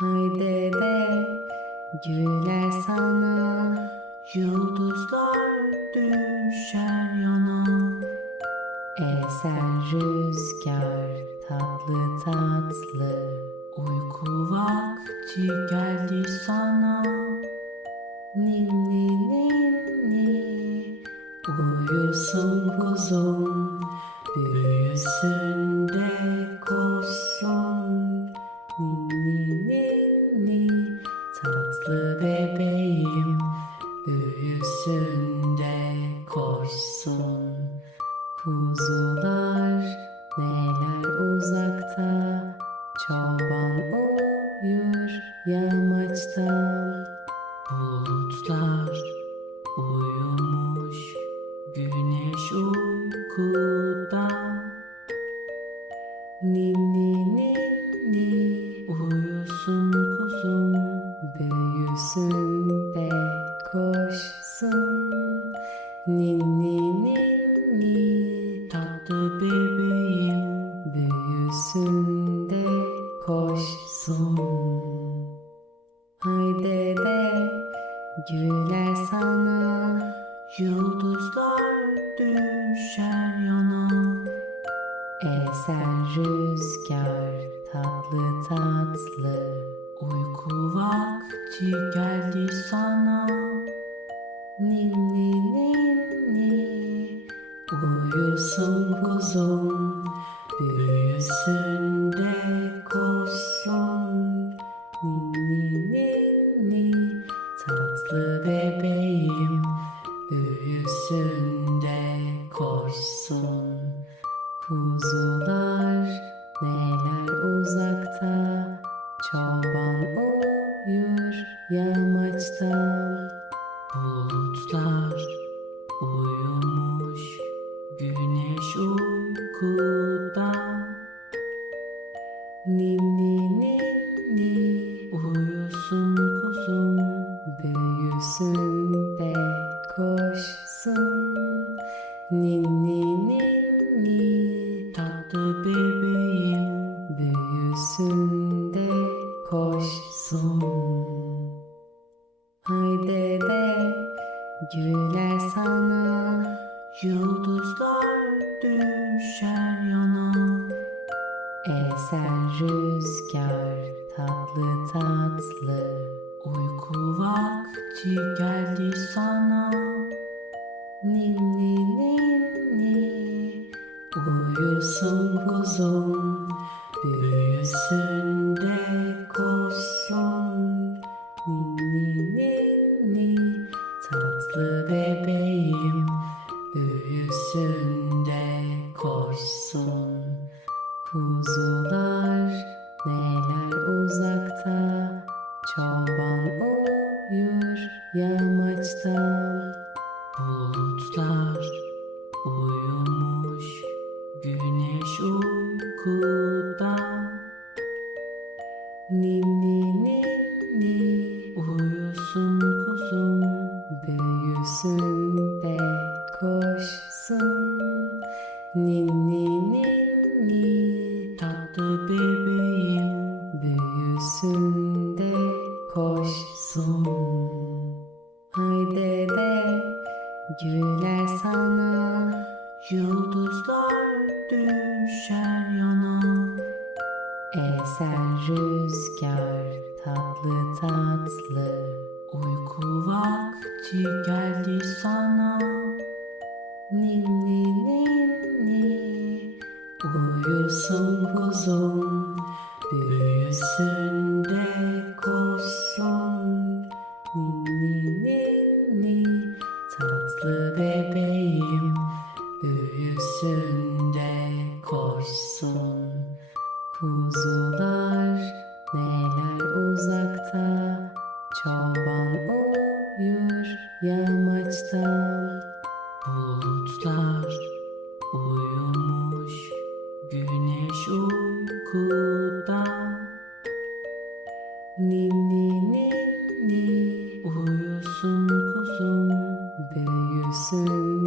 Haydi de güler sana Yıldızlar düşer yana. Eser rüzgar tatlı tatlı. Uyku vakti geldi sana. Ninni ninni Uyusun kuzum Büyüsün de Ninni Tatlı bebeğim Büyüsün de koşsun Kuzular neler Büyüsün de koşsun Ninni ninni Tatlı bebeğim Büyüsün de koşsun. Haydi de güler sana. Yıldızlar düşer yana. Eser rüzgar tatlı tatlı Uyku vakti geldi sana. Ninni ninni Uyusun kuzum Büyüsün de koşsun. Ninni ninni Tatlı bebeğim Büyüsün Çoban uyur yamaçta Bulutlar uyumuş Güneş uykuda koşsun Haydi de güler sana Yıldızlar düşer yana. Eser rüzgar tatlı tatlı Uyku vakti geldi sana. Ninni ninni Uyusun kuzum koşsun Kuzular neler uzakta? Çoban uyur yamaçta. Bulutlar uyumuş Güneş uykuda. Ninni ninni Uyusun kuzum Büyüsün Ninni Tatlı bebeğim Büyüsün de koşsun. Haydi de güler sana Yıldızlar düşer yana. Eser rüzgar tatlı tatlı Uyku vakti geldi Uyusun kuzum Büyüsün de koşsun Ninni ninni Tatlı bebeğim Büyüsün de koşsun Kuzular neler uzakta Çoban uykuda Ni ni ni ni uyusun kuzum büyüsün